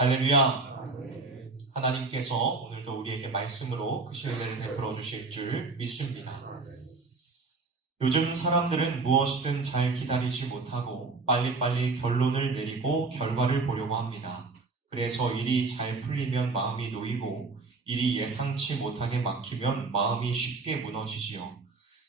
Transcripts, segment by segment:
할렐루야. 하나님께서 오늘도 우리에게 말씀으로 그 은혜를 베풀어 주실 줄 믿습니다. 요즘 사람들은 무엇이든 잘 기다리지 못하고 빨리빨리 결론을 내리고 결과를 보려고 합니다. 그래서 일이 잘 풀리면 마음이 놓이고 일이 예상치 못하게 막히면 마음이 쉽게 무너지지요.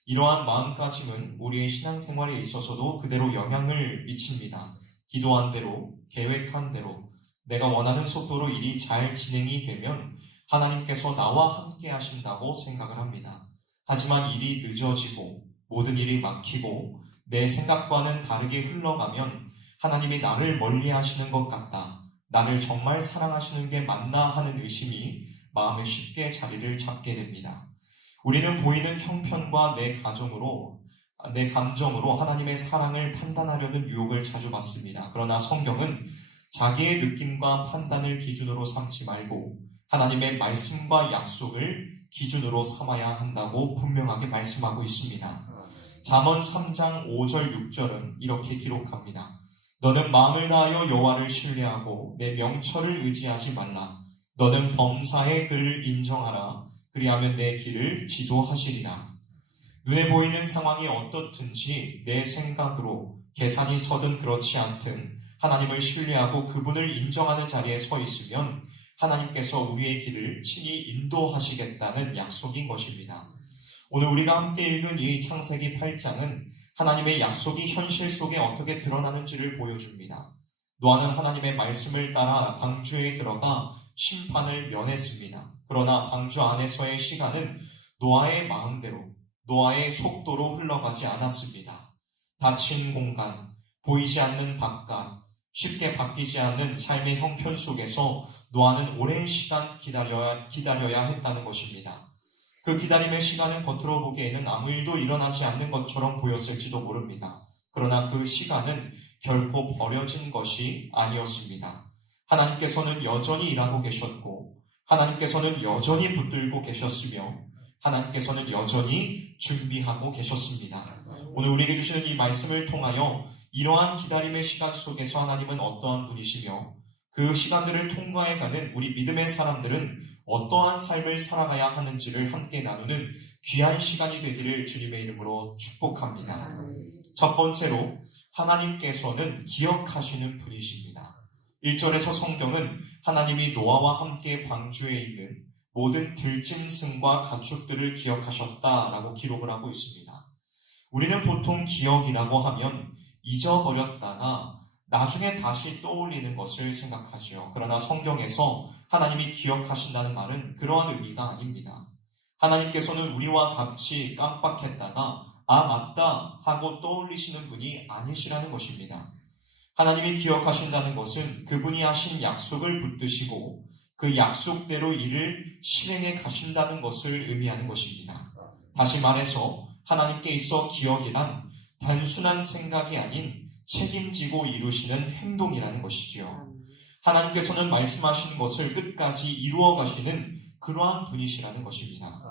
이러한 마음가짐은 우리의 신앙생활에 있어서도 그대로 영향을 미칩니다. 기도한 대로, 계획한 대로, 내가 원하는 속도로 일이 잘 진행이 되면 하나님께서 나와 함께 하신다고 생각을 합니다. 하지만 일이 늦어지고 모든 일이 막히고 내 생각과는 다르게 흘러가면 하나님이 나를 멀리 하시는 것 같다, 나를 정말 사랑하시는 게 맞나 하는 의심이 마음에 쉽게 자리를 잡게 됩니다. 우리는 보이는 형편과 내 감정으로 하나님의 사랑을 판단하려는 유혹을 자주 받습니다. 그러나 성경은 자기의 느낌과 판단을 기준으로 삼지 말고 하나님의 말씀과 약속을 기준으로 삼아야 한다고 분명하게 말씀하고 있습니다. 잠언 3장 5절 6절은 이렇게 기록합니다. 너는 마음을 다하여 여호와를 신뢰하고 내 명철을 의지하지 말라. 너는 범사의 그를 인정하라. 그리하면 내 길을 지도하시리라. 눈에 보이는 상황이 어떻든지 내 생각으로 계산이 서든 그렇지 않든 하나님을 신뢰하고 그분을 인정하는 자리에 서 있으면 하나님께서 우리의 길을 친히 인도하시겠다는 약속인 것입니다. 오늘 우리가 함께 읽은 이 창세기 8장은 하나님의 약속이 현실 속에 어떻게 드러나는지를 보여줍니다. 노아는 하나님의 말씀을 따라 방주에 들어가 심판을 면했습니다. 그러나 방주 안에서의 시간은 노아의 마음대로, 노아의 속도로 흘러가지 않았습니다. 닫힌 공간, 보이지 않는 바깥, 쉽게 바뀌지 않는 삶의 형편 속에서 노아는 오랜 시간 기다려야 했다는 것입니다. 그 기다림의 시간은 겉으로 보기에는 아무 일도 일어나지 않는 것처럼 보였을지도 모릅니다. 그러나 그 시간은 결코 버려진 것이 아니었습니다. 하나님께서는 여전히 일하고 계셨고 하나님께서는 여전히 붙들고 계셨으며 하나님께서는 여전히 준비하고 계셨습니다. 오늘 우리에게 주시는 이 말씀을 통하여 이러한 기다림의 시간 속에서 하나님은 어떠한 분이시며 그 시간들을 통과해가는 우리 믿음의 사람들은 어떠한 삶을 살아가야 하는지를 함께 나누는 귀한 시간이 되기를 주님의 이름으로 축복합니다. 첫 번째로 하나님께서는 기억하시는 분이십니다. 1절에서 성경은 하나님이 노아와 함께 방주에 있는 모든 들짐승과 가축들을 기억하셨다라고 기록을 하고 있습니다. 우리는 보통 기억이라고 하면 잊어버렸다가 나중에 다시 떠올리는 것을 생각하죠. 그러나 성경에서 하나님이 기억하신다는 말은 그러한 의미가 아닙니다. 하나님께서는 우리와 같이 깜빡했다가 맞다 하고 떠올리시는 분이 아니시라는 것입니다. 하나님이 기억하신다는 것은 그분이 하신 약속을 붙드시고 그 약속대로 일을 실행해 가신다는 것을 의미하는 것입니다. 다시 말해서 하나님께 있어 기억이란 단순한 생각이 아닌 책임지고 이루시는 행동이라는 것이지요. 하나님께서는 말씀하신 것을 끝까지 이루어 가시는 그러한 분이시라는 것입니다.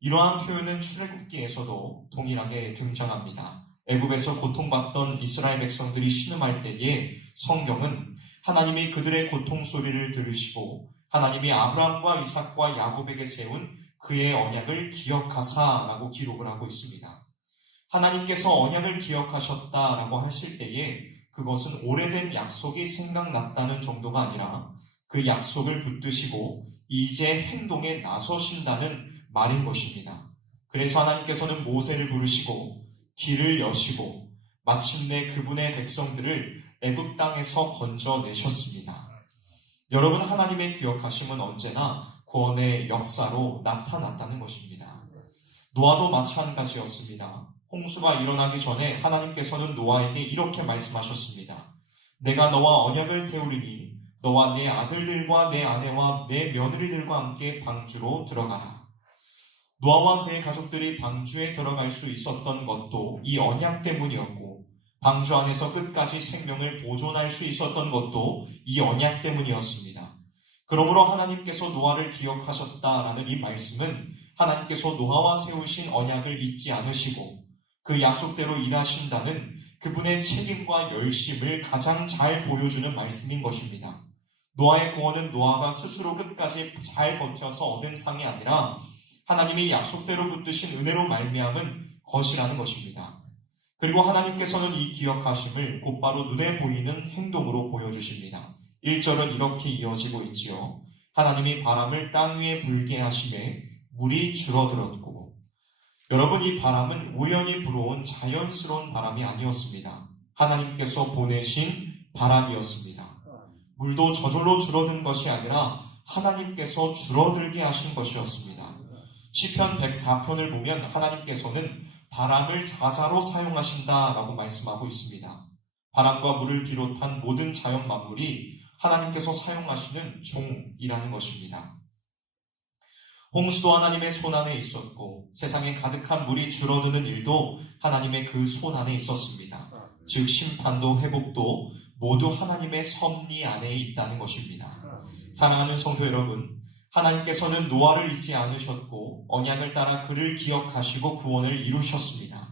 이러한 표현은 출애굽기에서도 동일하게 등장합니다. 애굽에서 고통받던 이스라엘 백성들이 신음할 때에 성경은 하나님이 그들의 고통 소리를 들으시고 하나님이 아브라함과 이삭과 야곱에게 세운 그의 언약을 기억하사라고 기록을 하고 있습니다. 하나님께서 언약을 기억하셨다라고 하실 때에 그것은 오래된 약속이 생각났다는 정도가 아니라 그 약속을 붙드시고 이제 행동에 나서신다는 말인 것입니다. 그래서 하나님께서는 모세를 부르시고 길을 여시고 마침내 그분의 백성들을 애굽 땅에서 건져내셨습니다. 여러분, 하나님의 기억하심은 언제나 구원의 역사로 나타났다는 것입니다. 노아도 마찬가지였습니다. 홍수가 일어나기 전에 하나님께서는 노아에게 이렇게 말씀하셨습니다. 내가 너와 언약을 세우리니 너와 내 아들들과 내 아내와 내 며느리들과 함께 방주로 들어가라. 노아와 그의 가족들이 방주에 들어갈 수 있었던 것도 이 언약 때문이었고 방주 안에서 끝까지 생명을 보존할 수 있었던 것도 이 언약 때문이었습니다. 그러므로 하나님께서 노아를 기억하셨다라는 이 말씀은 하나님께서 노아와 세우신 언약을 잊지 않으시고 그 약속대로 일하신다는 그분의 책임과 열심을 가장 잘 보여주는 말씀인 것입니다. 노아의 구원은 노아가 스스로 끝까지 잘 버텨서 얻은 상이 아니라 하나님이 약속대로 붙드신 은혜로 말미암은 것이라는 것입니다. 그리고 하나님께서는 이 기억하심을 곧바로 눈에 보이는 행동으로 보여주십니다. 1절은 이렇게 이어지고 있지요. 하나님이 바람을 땅 위에 불게 하심에 물이 줄어들었고. 여러분, 이 바람은 우연히 불어온 자연스러운 바람이 아니었습니다. 하나님께서 보내신 바람이었습니다. 물도 저절로 줄어든 것이 아니라 하나님께서 줄어들게 하신 것이었습니다. 시편 104편을 보면 하나님께서는 바람을 사자로 사용하신다라고 말씀하고 있습니다. 바람과 물을 비롯한 모든 자연 만물이 하나님께서 사용하시는 종이라는 것입니다. 홍수도 하나님의 손 안에 있었고 세상에 가득한 물이 줄어드는 일도 하나님의 그 손 안에 있었습니다. 즉 심판도 회복도 모두 하나님의 섭리 안에 있다는 것입니다. 사랑하는 성도 여러분, 하나님께서는 노아를 잊지 않으셨고 언약을 따라 그를 기억하시고 구원을 이루셨습니다.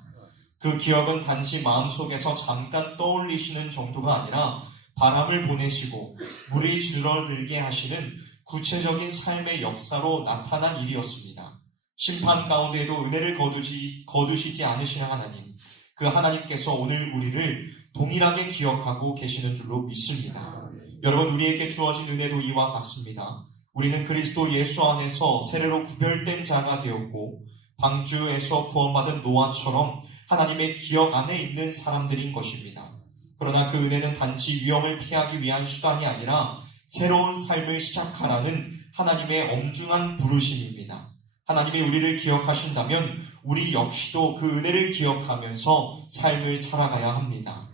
그 기억은 단지 마음속에서 잠깐 떠올리시는 정도가 아니라 바람을 보내시고 물이 줄어들게 하시는 구체적인 삶의 역사로 나타난 일이었습니다. 심판 가운데에도 은혜를 거두시지 않으시는 하나님, 그 하나님께서 오늘 우리를 동일하게 기억하고 계시는 줄로 믿습니다. 여러분, 우리에게 주어진 은혜도 이와 같습니다. 우리는 그리스도 예수 안에서 세례로 구별된 자가 되었고 방주에서 구원받은 노아처럼 하나님의 기억 안에 있는 사람들인 것입니다. 그러나 그 은혜는 단지 위험을 피하기 위한 수단이 아니라 새로운 삶을 시작하라는 하나님의 엄중한 부르심입니다. 하나님이 우리를 기억하신다면 우리 역시도 그 은혜를 기억하면서 삶을 살아가야 합니다.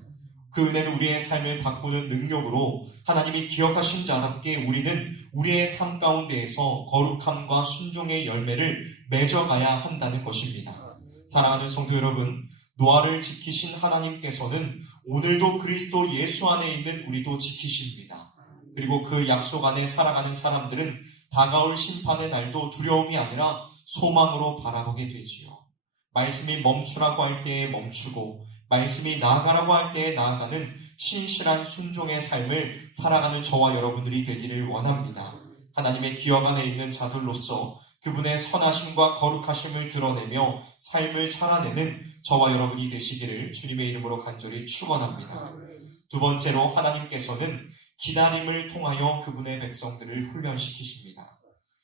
그 은혜는 우리의 삶을 바꾸는 능력으로 하나님이 기억하신 자답게 우리는 우리의 삶 가운데에서 거룩함과 순종의 열매를 맺어가야 한다는 것입니다. 사랑하는 성도 여러분, 노아를 지키신 하나님께서는 오늘도 그리스도 예수 안에 있는 우리도 지키십니다. 그리고 그 약속 안에 살아가는 사람들은 다가올 심판의 날도 두려움이 아니라 소망으로 바라보게 되지요. 말씀이 멈추라고 할 때에 멈추고 말씀이 나아가라고 할 때에 나아가는 신실한 순종의 삶을 살아가는 저와 여러분들이 되기를 원합니다. 하나님의 기억 안에 있는 자들로서 그분의 선하심과 거룩하심을 드러내며 삶을 살아내는 저와 여러분이 되시기를 주님의 이름으로 간절히 축원합니다. 두 번째로 하나님께서는 기다림을 통하여 그분의 백성들을 훈련시키십니다.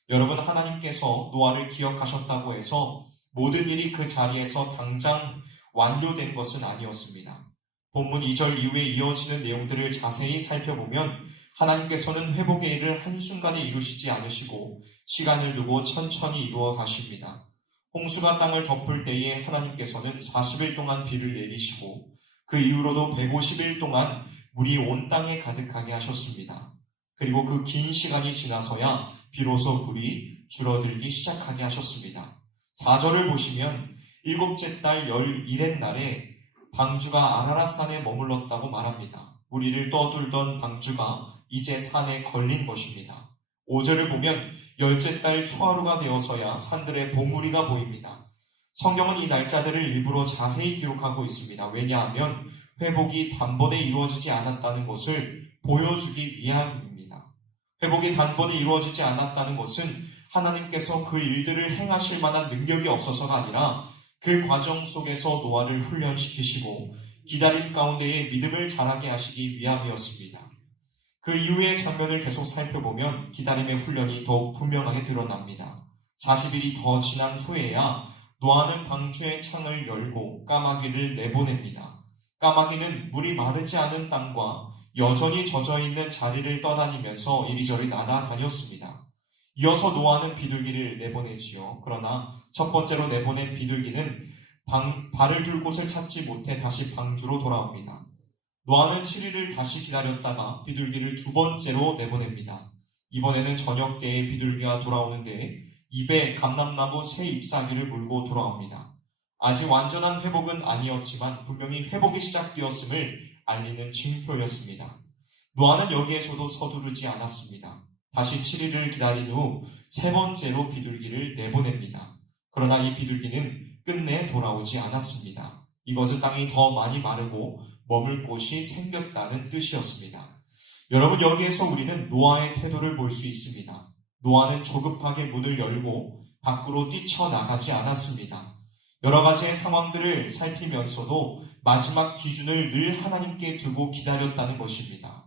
여러분, 하나님께서 노아를 기억하셨다고 해서 모든 일이 그 자리에서 당장 완료된 것은 아니었습니다. 본문 2절 이후에 이어지는 내용들을 자세히 살펴보면 하나님께서는 회복의 일을 한순간에 이루시지 않으시고 시간을 두고 천천히 이루어 가십니다. 홍수가 땅을 덮을 때에 하나님께서는 40일 동안 비를 내리시고 그 이후로도 150일 동안 물이 온 땅에 가득하게 하셨습니다. 그리고 그 긴 시간이 지나서야 비로소 물이 줄어들기 시작하게 하셨습니다. 4절을 보시면 일곱째 달 11의 날에 방주가 아라랏산에 머물렀다고 말합니다. 무리를 떠돌던 방주가 이제 산에 걸린 것입니다. 5절을 보면 열째 달 초하루가 되어서야 산들의 봉우리가 보입니다. 성경은 이 날짜들을 일부러 자세히 기록하고 있습니다. 왜냐하면 회복이 단번에 이루어지지 않았다는 것을 보여주기 위함입니다. 회복이 단번에 이루어지지 않았다는 것은 하나님께서 그 일들을 행하실 만한 능력이 없어서가 아니라 그 과정 속에서 노아를 훈련시키시고 기다림 가운데에 믿음을 자라게 하시기 위함이었습니다. 그 이후의 장면을 계속 살펴보면 기다림의 훈련이 더욱 분명하게 드러납니다. 40일이 더 지난 후에야 노아는 방주의 창을 열고 까마귀를 내보냅니다. 까마귀는 물이 마르지 않은 땅과 여전히 젖어있는 자리를 떠다니면서 이리저리 날아다녔습니다. 이어서 노아는 비둘기를 내보내지요. 그러나 첫 번째로 내보낸 비둘기는 발을 둘 곳을 찾지 못해 다시 방주로 돌아옵니다. 노아는 7일을 다시 기다렸다가 비둘기를 두 번째로 내보냅니다. 이번에는 저녁 때에 비둘기가 돌아오는데 입에 감람나무 새 잎사귀를 물고 돌아옵니다. 아직 완전한 회복은 아니었지만 분명히 회복이 시작되었음을 알리는 징표였습니다. 노아는 여기에서도 서두르지 않았습니다. 다시 7일을 기다린 후 세 번째로 비둘기를 내보냅니다. 그러나 이 비둘기는 끝내 돌아오지 않았습니다. 이것은 땅이 더 많이 마르고 머물 곳이 생겼다는 뜻이었습니다. 여러분, 여기에서 우리는 노아의 태도를 볼 수 있습니다. 노아는 조급하게 문을 열고 밖으로 뛰쳐나가지 않았습니다. 여러 가지의 상황들을 살피면서도 마지막 기준을 늘 하나님께 두고 기다렸다는 것입니다.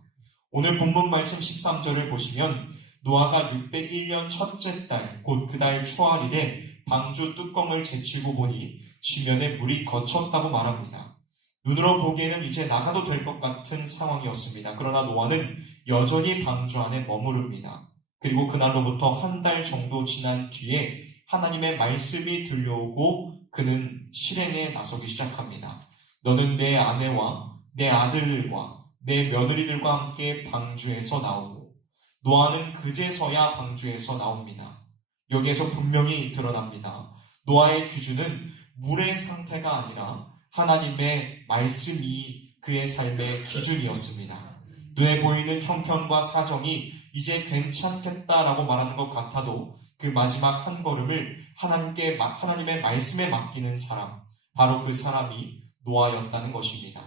오늘 본문 말씀 13절을 보시면 노아가 601년 첫째 달, 곧 그 달 초하일에 방주 뚜껑을 제치고 보니 지면에 물이 거쳤다고 말합니다. 눈으로 보기에는 이제 나가도 될 것 같은 상황이었습니다. 그러나 노아는 여전히 방주 안에 머무릅니다. 그리고 그날로부터 한 달 정도 지난 뒤에 하나님의 말씀이 들려오고 그는 실행에 나서기 시작합니다. 너는 내 아내와 내 아들들과 내 며느리들과 함께 방주에서 나오고, 노아는 그제서야 방주에서 나옵니다. 여기에서 분명히 드러납니다. 노아의 기준은 물의 상태가 아니라 하나님의 말씀이 그의 삶의 기준이었습니다. 눈에 보이는 형편과 사정이 이제 괜찮겠다라고 말하는 것 같아도 그 마지막 한 걸음을 하나님의 말씀에 맡기는 사람, 바로 그 사람이 노아였다는 것입니다.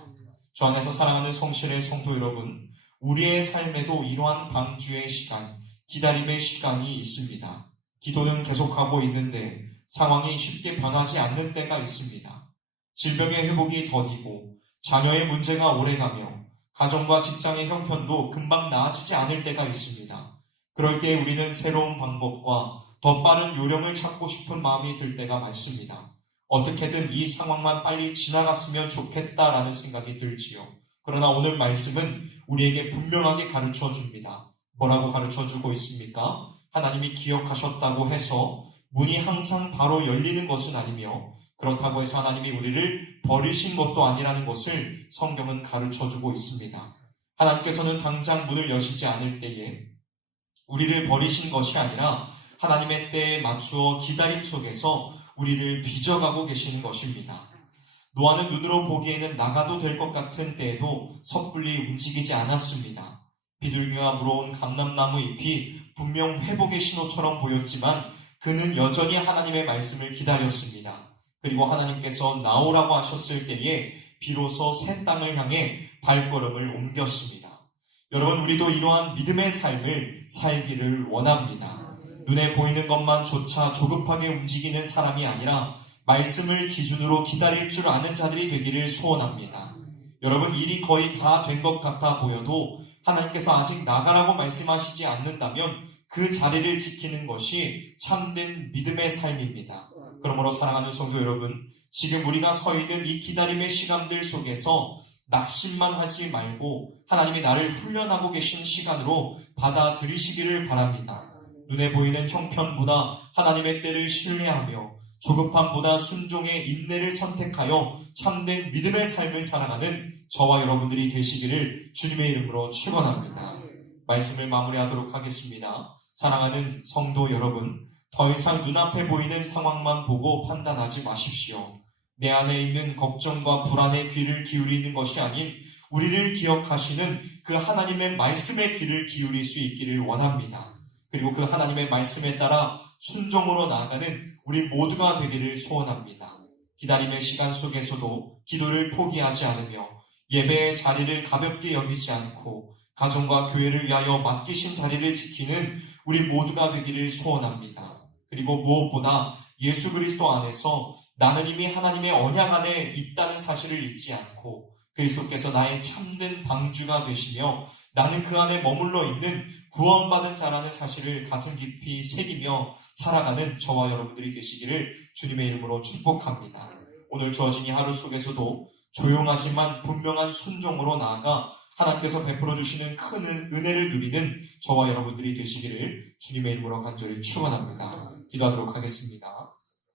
주 안에서 사랑하는 성실의 성도 여러분, 우리의 삶에도 이러한 방주의 시간, 기다림의 시간이 있습니다. 기도는 계속하고 있는데 상황이 쉽게 변하지 않는 때가 있습니다. 질병의 회복이 더디고 자녀의 문제가 오래가며 가정과 직장의 형편도 금방 나아지지 않을 때가 있습니다. 그럴 때 우리는 새로운 방법과 더 빠른 요령을 찾고 싶은 마음이 들 때가 많습니다. 어떻게든 이 상황만 빨리 지나갔으면 좋겠다라는 생각이 들지요. 그러나 오늘 말씀은 우리에게 분명하게 가르쳐 줍니다. 뭐라고 가르쳐 주고 있습니까? 하나님이 기억하셨다고 해서 문이 항상 바로 열리는 것은 아니며, 그렇다고 해서 하나님이 우리를 버리신 것도 아니라는 것을 성경은 가르쳐 주고 있습니다. 하나님께서는 당장 문을 여시지 않을 때에 우리를 버리신 것이 아니라 하나님의 때에 맞추어 기다림 속에서 우리를 빚어가고 계시는 것입니다. 노아는 눈으로 보기에는 나가도 될 것 같은 때에도 섣불리 움직이지 않았습니다. 비둘기가 물어온 감람나무 잎이 분명 회복의 신호처럼 보였지만 그는 여전히 하나님의 말씀을 기다렸습니다. 그리고 하나님께서 나오라고 하셨을 때에 비로소 새 땅을 향해 발걸음을 옮겼습니다. 여러분, 우리도 이러한 믿음의 삶을 살기를 원합니다. 눈에 보이는 것만 조차 조급하게 움직이는 사람이 아니라 말씀을 기준으로 기다릴 줄 아는 자들이 되기를 소원합니다. 여러분, 일이 거의 다 된 것 같아 보여도 하나님께서 아직 나가라고 말씀하시지 않는다면 그 자리를 지키는 것이 참된 믿음의 삶입니다. 그러므로 사랑하는 성도 여러분, 지금 우리가 서 있는 이 기다림의 시간들 속에서 낙심만 하지 말고 하나님이 나를 훈련하고 계신 시간으로 받아들이시기를 바랍니다. 눈에 보이는 형편보다 하나님의 때를 신뢰하며 조급함보다 순종의 인내를 선택하여 참된 믿음의 삶을 살아가는 저와 여러분들이 되시기를 주님의 이름으로 축원합니다. 말씀을 마무리하도록 하겠습니다. 사랑하는 성도 여러분, 더 이상 눈앞에 보이는 상황만 보고 판단하지 마십시오. 내 안에 있는 걱정과 불안에 귀를 기울이는 것이 아닌 우리를 기억하시는 그 하나님의 말씀에 귀를 기울일 수 있기를 원합니다. 그리고 그 하나님의 말씀에 따라 순종으로 나아가는 우리 모두가 되기를 소원합니다. 기다림의 시간 속에서도 기도를 포기하지 않으며 예배의 자리를 가볍게 여기지 않고 가정과 교회를 위하여 맡기신 자리를 지키는 우리 모두가 되기를 소원합니다. 그리고 무엇보다 예수 그리스도 안에서 나는 이미 하나님의 언약 안에 있다는 사실을 잊지 않고 그리스도께서 나의 참된 방주가 되시며 나는 그 안에 머물러 있는 구원받은 자라는 사실을 가슴 깊이 새기며 살아가는 저와 여러분들이 되시기를 주님의 이름으로 축복합니다. 오늘 주어진 이 하루 속에서도 조용하지만 분명한 순종으로 나아가 하나님께서 베풀어 주시는 큰 은혜를 누리는 저와 여러분들이 되시기를 주님의 이름으로 간절히 축원합니다. 기도하도록 하겠습니다.